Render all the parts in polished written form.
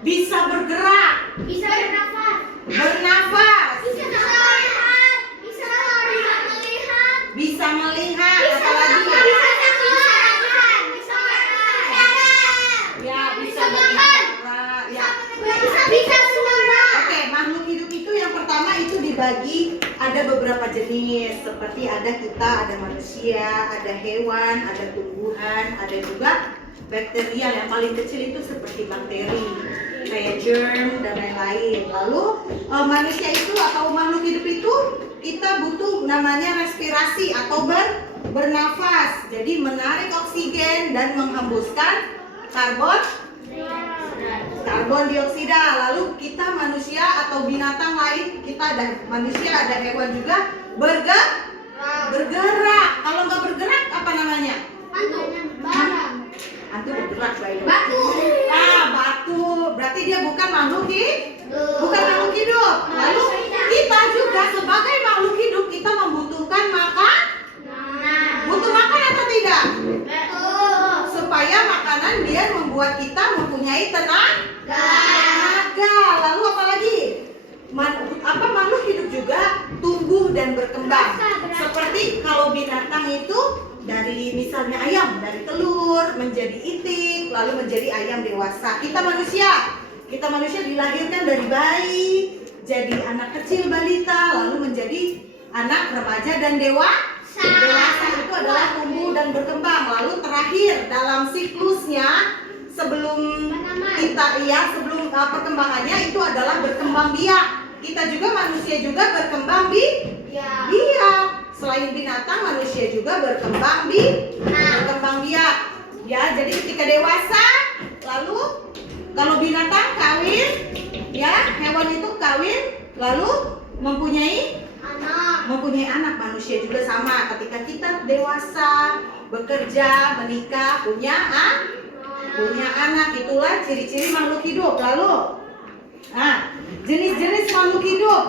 Bisa bergerak. Bisa bernafas. Bernafas. Bisa melihat. Bisa melihat. Bisa melihat. Bisa Apalagi? makan. Bisa makan. Ya, bisa Bisa bergerak. makan. Ya. Bisa semua. Oke, makhluk hidup itu yang pertama itu dibagi ada beberapa jenis. Seperti ada kita, ada manusia, ada hewan, ada tumbuhan, ada juga bakterial. Yang paling kecil itu seperti bakteri, kayak germ dan lain-lain. Lalu manusia itu atau makhluk hidup itu kita butuh namanya respirasi atau bernafas. Jadi menarik oksigen dan menghembuskan karbon dioksida. Lalu kita manusia atau binatang lain, kita ada manusia, ada hewan juga bergerak. Kalau nggak bergerak apa namanya? Hantu bergerak, Batu. Batu. Berarti dia bukan makhluk hidup. Lalu kita juga sebagai makhluk hidup kita membutuhkan makan. Butuh makan atau tidak? Supaya makanan dia membuat kita mempunyai tenaga. Lalu apa lagi? Makhluk hidup juga tumbuh dan berkembang. Seperti kalau binatang itu dari misalnya ayam, dari telur menjadi itik, lalu menjadi ayam dewasa. Kita manusia dilahirkan dari bayi, jadi anak kecil balita, lalu menjadi anak remaja dan dewasa itu adalah tumbuh dan berkembang. Lalu terakhir dalam siklusnya sebelum perkembangannya itu adalah berkembang biak. Kita juga manusia juga berkembang biak. Selain binatang, manusia juga berkembang biak. Ya, jadi ketika dewasa, lalu kalau binatang kawin, ya, hewan itu kawin, lalu mempunyai anak. Manusia juga sama. Ketika kita dewasa, bekerja, menikah, punya anak, itulah ciri-ciri makhluk hidup. Lalu, jenis-jenis makhluk hidup.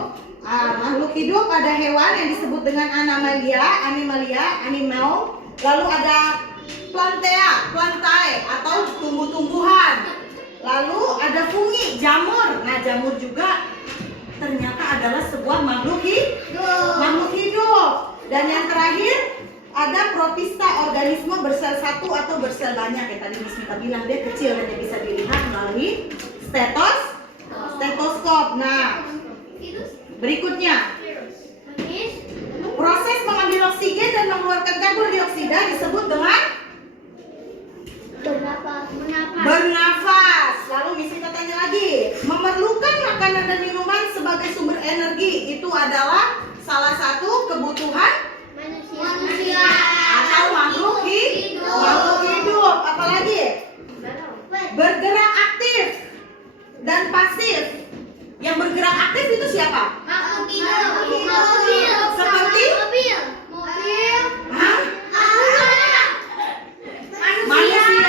Makhluk hidup ada hewan yang disebut dengan animal. Lalu ada plantae atau tumbuh-tumbuhan. Lalu ada fungi, jamur. Nah, jamur juga ternyata adalah sebuah makhluk hidup. Dan yang terakhir ada protista, organisme bersel satu atau bersel banyak. Ya tadi Miss Mita bilang dia kecil, hanya bisa dilihat melalui stetoskop. Nah, berikutnya proses mengambil oksigen dan mengeluarkan karbon dioksida disebut dengan bernafas. Lalu Miss Mita tanya lagi, memerlukan makanan dan minuman sebagai sumber energi itu adalah salah satu kebutuhan Manusia atau makhluk hidup. Apalagi bergerak aktif dan pasif. Yang bergerak aktif itu siapa? makhluk hidup. Seperti? mobil. Hah? Manusia dan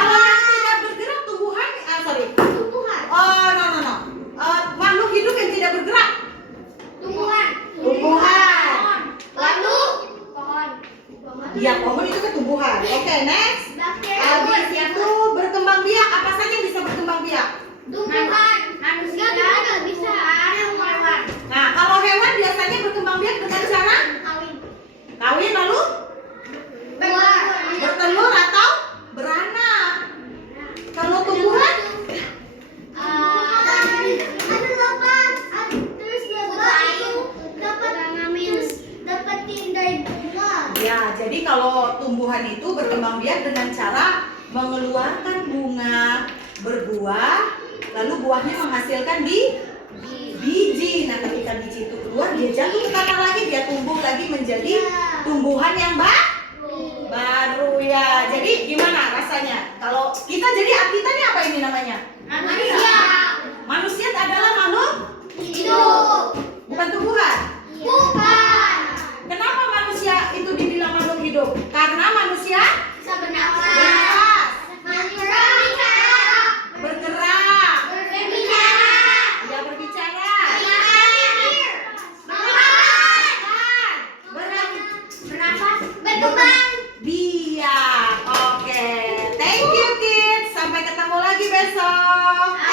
kalau yang tidak bergerak tumbuhan, Tumbuhan. no. Makhluk hidup yang tidak bergerak. Tumbuhan. Lalu? Pohon. Ya, pohon itu kan tumbuhan. Oke, next. Habis itu berkembang biak. Apa saja yang bisa berkembang biak? Tumbuhan. Manusia juga bisa. Hewan. Nah, kalau hewan biasanya berkembang biak dengan cara kawin lalu bertelur atau beranak. Kalau tumbuhan ya, jadi kalau tumbuhan itu berkembang biak dengan cara mengeluarkan bunga, berbuah, lalu buahnya menghasilkan biji. Nah, ketika biji itu keluar, dia jatuh ke tanah lagi, dia tumbuh lagi menjadi tumbuhan yang baru ya. Jadi gimana rasanya? Kalau kita jadi kita ini apa ini namanya? Manusia adalah makhluk Hidup. bukan tumbuhan. Bukan. Kenapa manusia itu dibilang makhluk hidup? Karena manusia Bisa bernafas. bernafas, Berbicara. bergerak, Berbicara. ya berbicara, Bernafas. Berkembang. biak. Oke, thank you kids. Sampai ketemu lagi besok. besok.